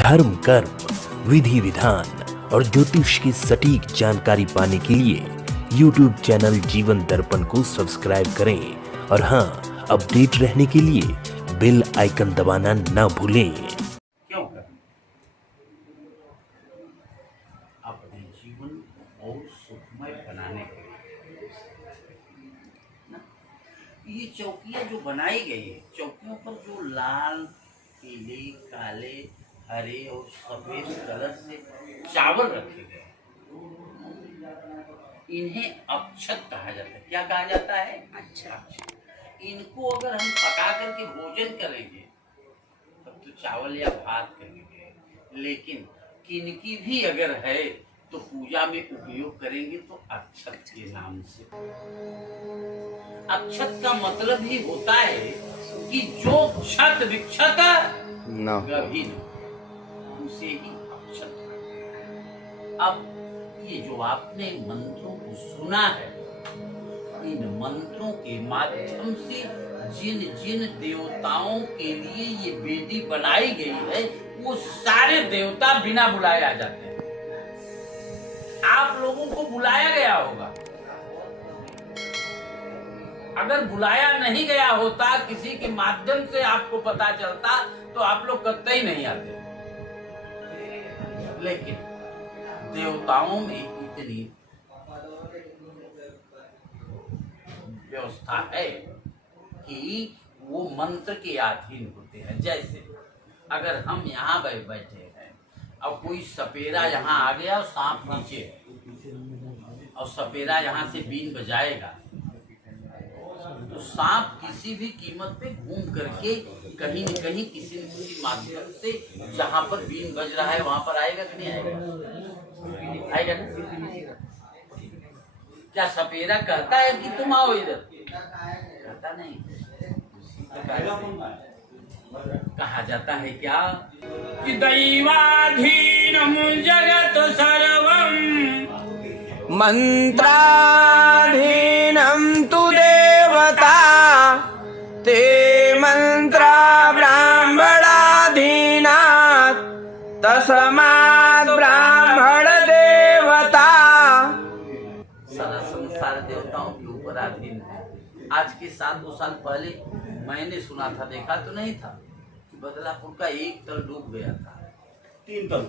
धर्म, कर्म, विधि विधान और ज्योतिष की सटीक जानकारी पाने के लिए YouTube चैनल जीवन दर्पण को सब्सक्राइब करें और हाँ, अपडेट रहने के लिए बेल आइकन दबाना ना भूलें। क्यों करें? अपने जीवन और सुखमय बनाने के लिए ना, ये चौकियां जो बनाई गई है, चौकियों पर जो लाल, पीले, काले, हरे और सफेद कलर से चावल रखे गए, इन्हें अक्षत कहा जाता है। क्या कहा जाता है? अक्षत। इनको अगर हम पका करके भोजन करेंगे तब तो चावल या भात करेंगे, लेकिन किनकी भी अगर है तो पूजा में उपयोग करेंगे तो अक्षत के नाम से। अक्षत का मतलब ही होता है कि जो क्षत विक्षत कभी न, उसे ही अक्षत कहते हैं। अब ये जो आपने मंत्रों को सुना है, इन मंत्रों के माध्यम से जिन जिन देवताओं के लिए ये वेदी बनाई गई है, वो सारे देवता बिना बुलाए आ जाते हैं। आप लोगों को बुलाया गया होगा, अगर बुलाया नहीं गया होता, किसी के माध्यम से आपको पता चलता तो आप लोग कतई नहीं आते। लेकिन देवताओं में इतनी व्यवस्था है कि वो मंत्र के अधीन होते हैं। जैसे अगर हम यहाँ बैठे हैं और कोई सपेरा यहाँ आ गया और सांप नीचे है और सपेरा यहाँ से बीन बजाएगा, तो सांप किसी भी कीमत पे घूम करके कहीं न कहीं किसी न किसी माध्यम से जहाँ पर बीन बज रहा है वहां पर आएगा कि नहीं आएगा? आएगा ना? क्या सपेरा कहता है कि तुम आओ इधर? कहता नहीं। कहा जाता है क्या कि दैवाधीनम जगत सर्वम मंत्राधीनं तु देवता ते मंत्रा ब्राह्मणाधीना तस्मात् ब्राह्मण देवता। सारा संसार देवताओं के ऊपर अधीन है। आज के 7-2 साल पहले मैंने सुना था, देखा तो नहीं था, कि बदलापुर का एक तल डूब गया था। 3 तल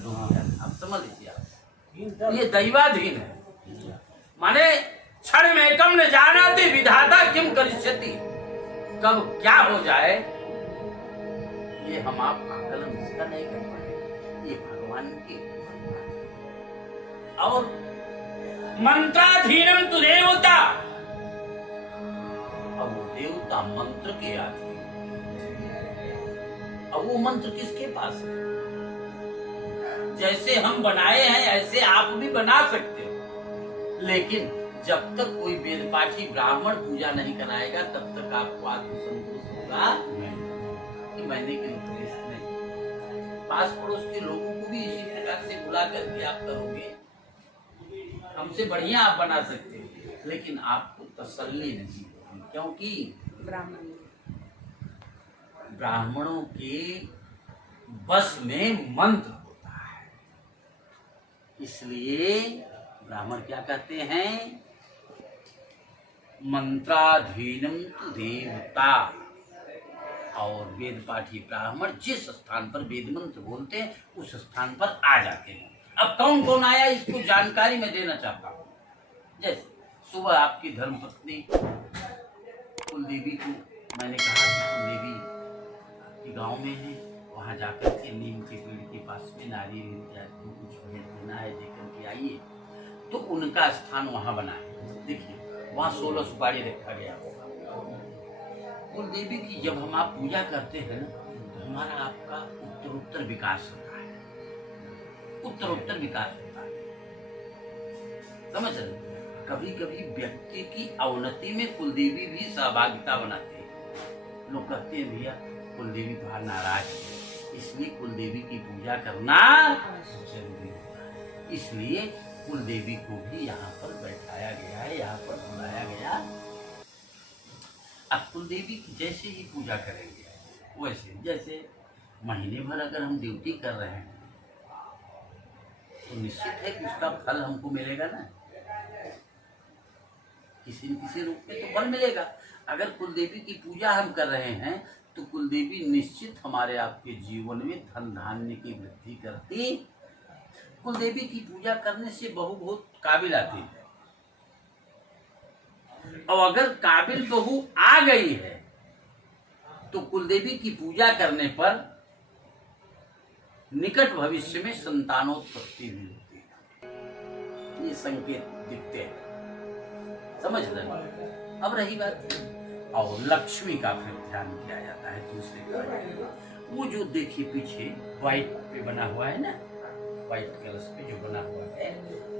डूब गया था। अब समझ लीजिए आप, ये दैवाधीन है। माने क्षण में कम न जानाति विधाता किम करिष्यति, कब क्या हो जाए ये हम आप आकलन इसका नहीं कर पाए। ये भगवान की और मंत्राधीनम तु देवता, अब वो देवता मंत्र के अधीन। अब वो मंत्र किसके पास है? जैसे हम बनाए हैं ऐसे आप भी बना सकते हो, लेकिन जब तक कोई वेद पाठी ब्राह्मण पूजा नहीं कराएगा तब तक आपको आत्मसंतोष होगा कि मैंने कोई उपदेश नहीं। पास पड़ोस के लोगों को भी इसी प्रकार से बुला करके आप करोगे, हमसे बढ़िया आप बना सकते हो, लेकिन आपको तसल्ली नहीं होगी, क्योंकि ब्राह्मणों के बस में मंत्र होता है। इसलिए ब्राह्मण क्या कहते हैं? मंत्राधीनम तु देवता। और वेद पाठी ब्राह्मण जिस स्थान पर वेद मंत्र बोलते हैं उस स्थान पर आ जाते हैं। अब कौन कौन आया इसको जानकारी मैं देना चाहता हूँ। जैसे सुबह आपकी धर्मपत्नी कुलदेवी को मैंने कहा कि कुलदेवी के गांव में है, वहां जाकर के नीम के पेड़ के पास में नारियल को कुछ भेंट देना है, देकर के आइए। तो उनका स्थान वहां बना है। देखिए वहां 16 सुपारी रखा गया। कुलदेवी की जब हम आप पूजा करते हैं ना, तो हमारा आपका उत्तरोत्तर विकास होता है, उत्तरोत्तर विकास होता है। समझ रहे? कभी कभी व्यक्ति की अवनति में कुलदेवी भी सहभागिता बनाते हैं। लोग कहते हैं भैया कुलदेवी तुम्हारा नाराज है, इसलिए कुलदेवी की पूजा करना जरूरी होता है। इसलिए कुलदेवी को भी यहाँ पर बैठाया गया है, यहाँ पर बुलाया गया। अब कुलदेवी की जैसे ही पूजा करेंगे वैसे, जैसे महीने भर अगर हम ड्यूटी कर रहे हैं तो निश्चित है कि उसका फल हमको मिलेगा ना, किसी न किसी रूप में तो फल मिलेगा। अगर कुलदेवी की पूजा हम कर रहे हैं तो कुलदेवी निश्चित हमारे आपके जीवन में धन धान्य की वृद्धि करती। कुलदेवी की पूजा करने से बहू बहुत काबिल आती है, और अगर काबिल बहू आ गई है तो कुलदेवी की पूजा करने पर निकट भविष्य में संतानोत्पत्ति भी होती है। ये संकेत दिखते हैं, समझ रहे हैं। अब रही बात और लक्ष्मी का फिर ध्यान किया जाता है दूसरे कार्य। वो जो देखिए पीछे व्हाइट पे बना हुआ है ना, व्हाइट कलश पे जो बना हुआ है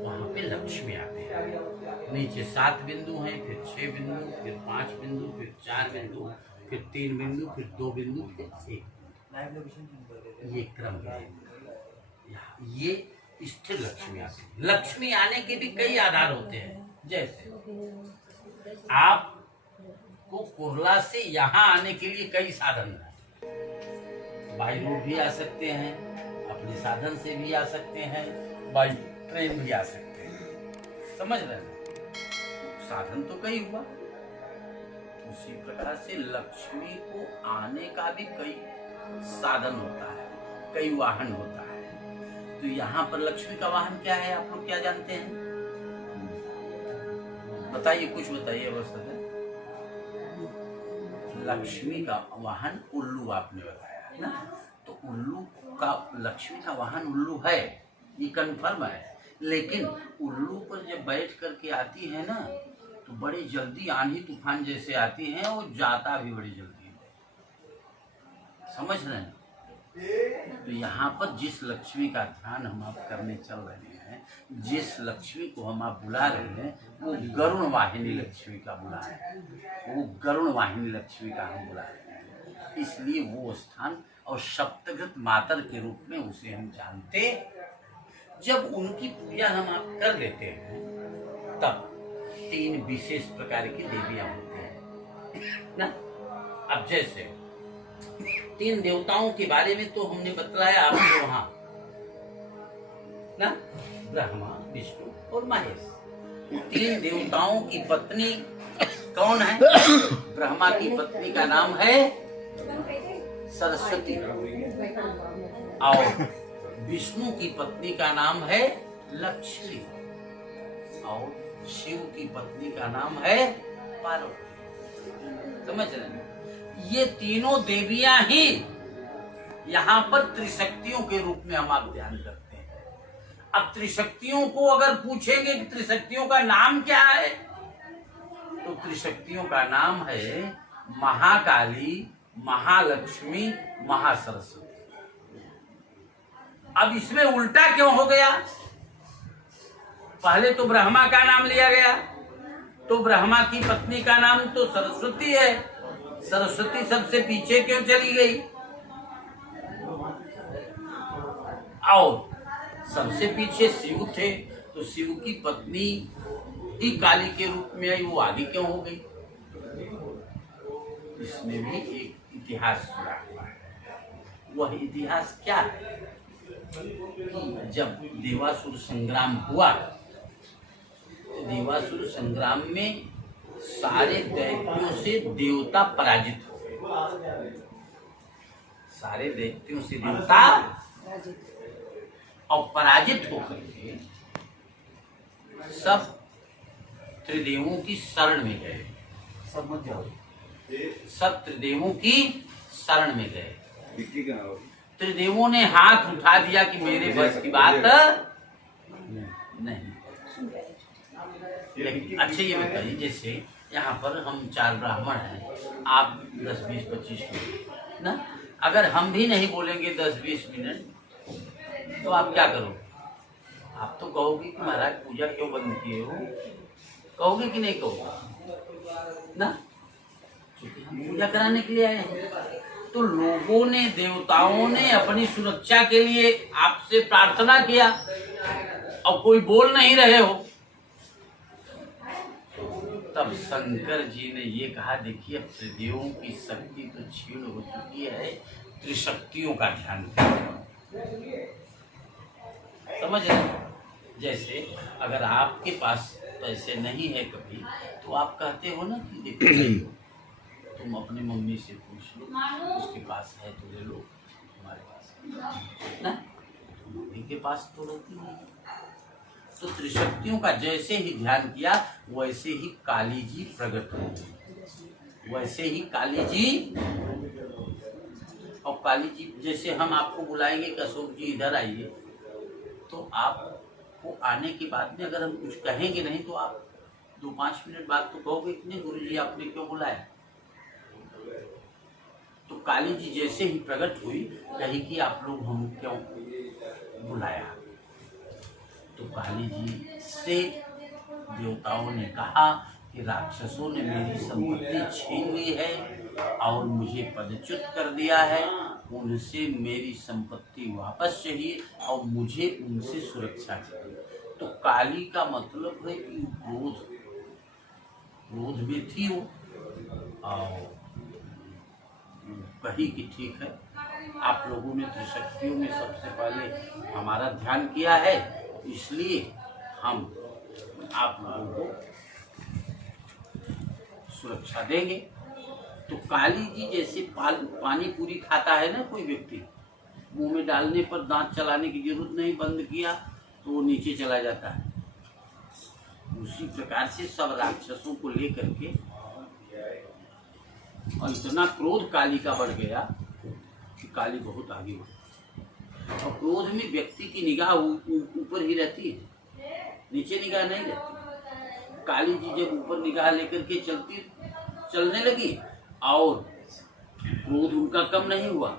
वहां पे लक्ष्मी आते हैं। नीचे 7 बिंदु हैं, फिर 6 बिंदु, फिर 5 बिंदु, फिर 4 बिंदु, फिर 3 बिंदु, फिर 2 बिंदु, फिर 1। ये क्रम है। ये स्थिर लक्ष्मी आती है। लक्ष्मी आने के भी कई आधार होते हैं। जैसे आप को कुर्ला से यहाँ आने के लिए कई साधन हैं। बाई रोड भी आ सकते हैं, अपने साधन से भी आ सकते हैं, बाई ट्रेन भी आ सकते हैं। समझ रहे हैं? साधन तो कई हुआ। उसी प्रकार से लक्ष्मी को आने का भी कई साधन होता है, कई वाहन होता है। तो यहाँ पर लक्ष्मी का वाहन क्या है, आप लोग क्या जानते हैं? बताइए, कुछ बताइए अवस्था। लक्ष्मी का वाहन उल्लू आपने बताया ना, तो उल्लू का, लक्ष्मी का वाहन उल्लू है, ये कंफर्म है। लेकिन उल्लू पर जब बैठ करके आती है ना तो बड़ी जल्दी आंधी तूफान जैसे आती है, और जाता भी बड़ी जल्दी है। समझ रहे हैं? तो यहाँ पर जिस लक्ष्मी का ध्यान हम आप करने चल रहे हैं, जिस लक्ष्मी को हम आप बुला रहे हैं, वो गरुण वाहिनी लक्ष्मी का बुला है। वो गरुण वाहिनी लक्ष्मी का हम बुला रहे हैं, इसलिए वो स्थान और सप्तगत मातर के रूप में उसे हम जानते। जब उनकी पूजा हम आप कर लेते हैं तब 3 विशेष प्रकार की देवियां होती हैं ना। अब जैसे 3 देवताओं के बारे में तो हमने बतलाया आपको वहां ना, ब्रह्मा, विष्णु और महेश। 3 देवताओं की पत्नी कौन है? ब्रह्मा की पत्नी का नाम है सरस्वती, और विष्णु की पत्नी का नाम है लक्ष्मी, और शिव की पत्नी का नाम है पार्वती। समझ रहे हैं? ये तीनों देवियां ही यहाँ पर त्रिशक्तियों के रूप में हम आप ध्यान करते हैं। अब त्रिशक्तियों को अगर पूछेंगे कि त्रिशक्तियों का नाम क्या है, तो त्रिशक्तियों का नाम है महाकाली, महालक्ष्मी, महासरस्वती। अब इसमें उल्टा क्यों हो गया? पहले तो ब्रह्मा का नाम लिया गया, तो ब्रह्मा की पत्नी का नाम तो सरस्वती है, सरस्वती सबसे पीछे क्यों चली गई? और सबसे पीछे शिव थे, तो शिव की पत्नी ही काली के रूप में आई, वो आगे क्यों हो गई? इसमें भी एक इतिहास जुड़ा हुआ है। वह इतिहास क्या है कि जब देवासुर संग्राम हुआ, तो देवासुर संग्राम में सारे दैत्यों से देवता पराजित हो गए। सारे दैत्यों से देवता और पराजित होकर के सब त्रिदेवों की शरण में गए। सब त्रिदेवों की शरण में गए। त्रिदेवों ने हाथ उठा दिया कि मेरे बस की बात नहीं। लेकिन अच्छा ये बताइए, जैसे यहाँ पर हम 4 ब्राह्मण हैं, आप 10, 20, 25 मिनट ना, अगर हम भी नहीं बोलेंगे 10-20 मिनट तो आप क्या करोगे? आप तो कहोगे कि महाराज पूजा क्यों बंद किए हो, कहोगे कि नहीं कहोगे ना? क्योंकि हम पूजा कराने के लिए आए हैं। तो लोगों ने, देवताओं ने अपनी सुरक्षा के लिए आपसे प्रार्थना किया, और कोई बोल नहीं रहे हो। तब शंकर जी ने ये कहा, देखिए अब त्रिदेवों की शक्ति तो क्षीण हो चुकी है, त्रिशक्तियों का ध्यान करें। समझ रहे हैं? जैसे अगर आपके पास पैसे नहीं है कभी, तो आप कहते हो ना कि देखो भाई, तुम अपनी मम्मी से पूछ लो, उसके पास है तो ले लो, तुम्हारे पास है ना, मम्मी के पास तो रहती नहीं। तो त्रिशक्तियों का जैसे ही ध्यान किया वैसे ही काली जी प्रकट हो गई, वैसे ही काली जी। और काली जी जैसे हम आपको बुलाएंगे कि अशोक जी इधर आइए, तो आपको आने के बाद में अगर हम कुछ कहेंगे नहीं तो आप 2-5 मिनट बाद तो कहोगे कि नहीं गुरुजी आपने क्यों बुलाया। तो काली जी जैसे ही प्रकट हुई कही कि आप लोग हम क्यों बुलाया। तो काली जी से देवताओं ने कहा कि राक्षसों ने मेरी संपत्ति छीन ली है और मुझे पदच्युत कर दिया है, उनसे मेरी संपत्ति वापस चाहिए और मुझे उनसे सुरक्षा चाहिए। तो काली का मतलब है कि क्रोध में थी वो, और कही कि ठीक है, आप लोगों ने त्रिशक्तियों में सबसे पहले हमारा ध्यान किया है, इसलिए हम आप लोगों को सुरक्षा देंगे। तो काली जी जैसे पानी पूरी खाता है ना कोई व्यक्ति, मुंह में डालने पर दांत चलाने की जरूरत नहीं, बंद किया तो वो नीचे चला जाता है। उसी प्रकार से सब राक्षसों को लेकर के, और इतना क्रोध काली का बढ़ गया कि काली बहुत आगे बढ़ी। और क्रोध में व्यक्ति की निगाह ऊपर ही रहती है, नीचे निगाह नहीं रहती। काली जी जब ऊपर निगाह लेकर के चलने लगी और क्रोध उनका कम नहीं हुआ,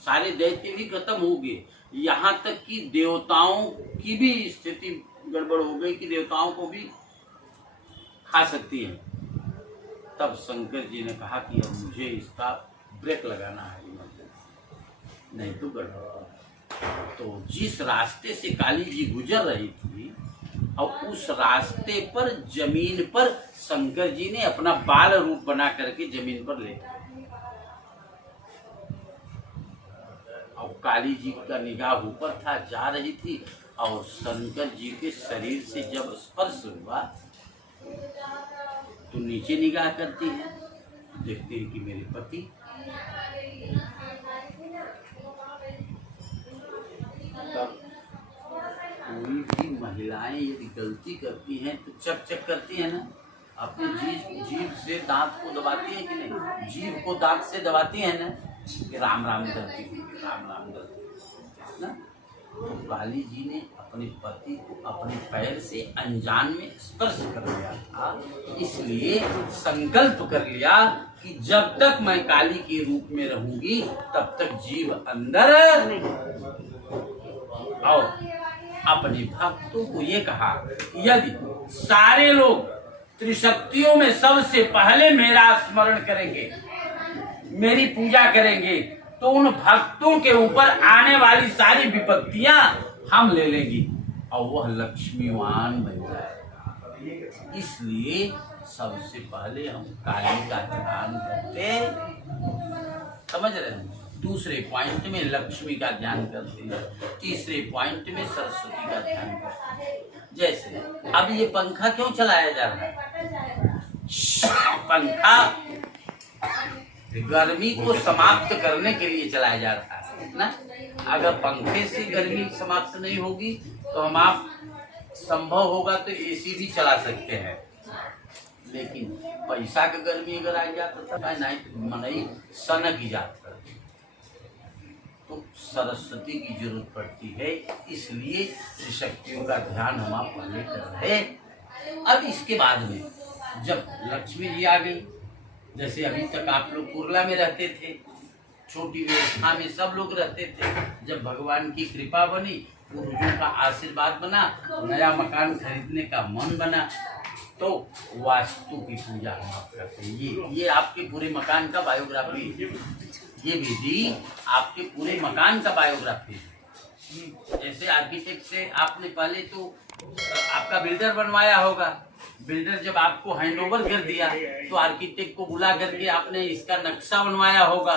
सारे दैत्य भी खत्म हो गए, यहाँ तक कि देवताओं की भी स्थिति गड़बड़ हो गई कि देवताओं को भी खा सकती है। तब शंकर जी ने कहा कि अब मुझे इसका ब्रेक लगाना है, नहीं तो गड़बड़। तो जिस रास्ते से काली जी गुजर रही थी और उस रास्ते पर जमीन पर शंकर जी ने अपना बाल रूप बना करके जमीन पर ले, और काली जी का निगाह ऊपर था, जा रही थी, और शंकर जी के शरीर से जब स्पर्श हुआ तो नीचे निगाह करती है, देखते हैं कि मेरे पति। तब कोई भी महिलाएं यदि गलती करती हैं तो चक चक करती है ना, अपनी जीभ से दांत को दबाती है कि नहीं, जीभ को दांत से दबाती है ना कि राम राम करती है, राम राम करती है ना। तो काली जी ने अपने पति को अपने पैर से अनजान में स्पर्श कर लिया था, इसलिए संकल्प कर लिया कि जब तक मैं काली के रूप में रहूंगी तब तक जीव अंदर। और अपने भक्तों को ये कहा, यदि सारे लोग त्रिशक्तियों में सबसे पहले मेरा स्मरण करेंगे, मेरी पूजा करेंगे, तो उन भक्तों के ऊपर आने वाली सारी विपत्तियां हम ले लेंगी और वह लक्ष्मीवान बन जाएगा। इसलिए सबसे पहले हम काली का ध्यान करते, समझ रहे हैं। दूसरे पॉइंट में लक्ष्मी का ध्यान करते हैं, तीसरे पॉइंट में सरस्वती का ध्यान करते हैं। जैसे अब ये पंखा क्यों चलाया जा रहा है? पंखा गर्मी को समाप्त करने के लिए चलाया जा रहा है ना। अगर पंखे से गर्मी समाप्त नहीं होगी तो हम आप संभव होगा तो एसी भी चला सकते हैं, लेकिन पैसा का गर्मी अगर आ जाता तो नहीं मनई सनक ही जाता। तो सरस्वती की जरूरत पड़ती है, इसलिए त्रिशक्तियों का ध्यान हम आप पहले कर रहे। अब इसके बाद में जब लक्ष्मी जी आ गई, जैसे अभी तक आप लोग कुरला में रहते थे, छोटी व्यवस्था में सब लोग रहते थे, जब भगवान की कृपा बनी, पूर्वजों का आशीर्वाद बना, नया मकान खरीदने का मन बना, तो वास्तु की पूजा हम आप करते हैं। ये आपके पूरे मकान का बायोग्राफी है, ये विधि आपके पूरे मकान का बायोग्राफी है। जैसे आर्किटेक्ट से आपने पहले तो आपका बिल्डर बनवाया होगा, बिल्डर जब आपको हैंडओवर कर दिया तो आर्किटेक्ट को बुला करके आपने इसका नक्शा बनवाया होगा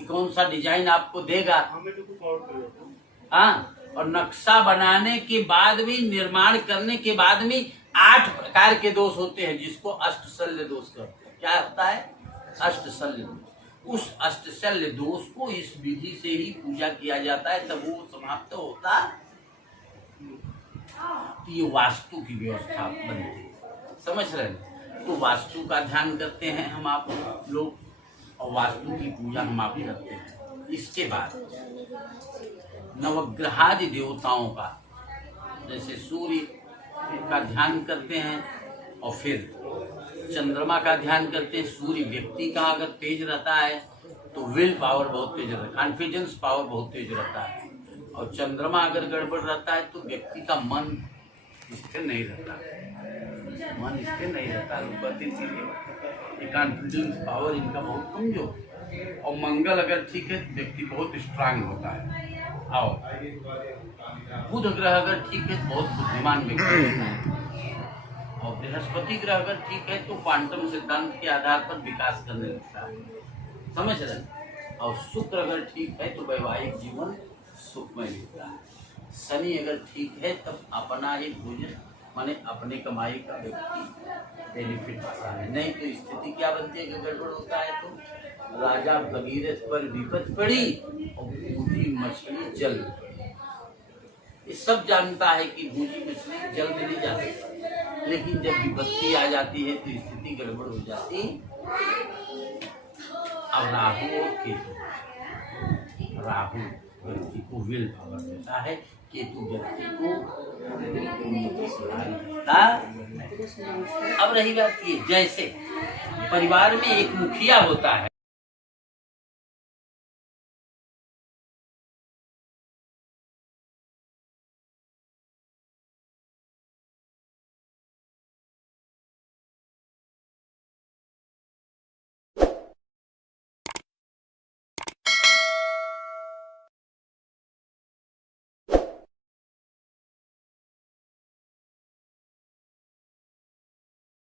कि कौन सा डिजाइन आपको देगा। हाँ, और नक्शा बनाने के बाद भी, निर्माण करने के बाद भी 8 प्रकार के दोष होते हैं, जिसको अष्टशल्य दोष कहते हैं। क्या होता है? अष्टशल्य दोष। उस अष्टशल्य दोष को इस विधि से ही पूजा किया जाता है, तब वो समाप्त होता है। तो ये वास्तु की व्यवस्था बनती है, समझ रहे हैं? तो वास्तु का ध्यान करते हैं हम आप लोग, और वास्तु की पूजा हम आप करते हैं। इसके बाद नवग्रहादि देवताओं का, जैसे सूर्य का ध्यान करते हैं, और फिर चंद्रमा का ध्यान करते हैं। सूर्य व्यक्ति का अगर तेज रहता है तो विल पावर बहुत तेज रहता है, कॉन्फिडेंस पावर बहुत तेज रहता है। और चंद्रमा अगर गड़बड़ रहता है तो व्यक्ति का मन स्थिर नहीं रहता, मन स्थिर नहीं रहता, कॉन्फिडेंस पावर इनका बहुत कमजोर। और मंगल अगर ठीक है तो व्यक्ति बहुत स्ट्रांग होता है। और बुध ग्रह अगर ठीक है तो बहुत बुद्धिमान व्यक्ति होता है। और बृहस्पति ग्रह अगर ठीक है तो क्वांटम सिद्धांत के आधार पर विकास करने लगता है, समझ रहे हैं? और शुक्र अगर ठीक है तो वैवाहिक जीवन सुखमय होता है। शनि अगर ठीक है तब अपना ही भोजन माने अपने कमाई का व्यक्ति बेनिफिट पाता है। नहीं तो स्थिति क्या बनती है कि गड़बड़ होता है तो राजा भगीरथ पर विपद पड़ी और बूढ़ी मछली जल गई। ये सब जानता है कि बूढ़ी मछली जल में नहीं जाती, लेकिन जब विपत्ति आ जाती है तो स्थिति गड़बड़ हो जाती। अब राहु और केतु, राहु व्यक्ति को विल पावर देता है, केतु व्यक्ति को देता। अब रही बात ये, जैसे परिवार में एक मुखिया होता है,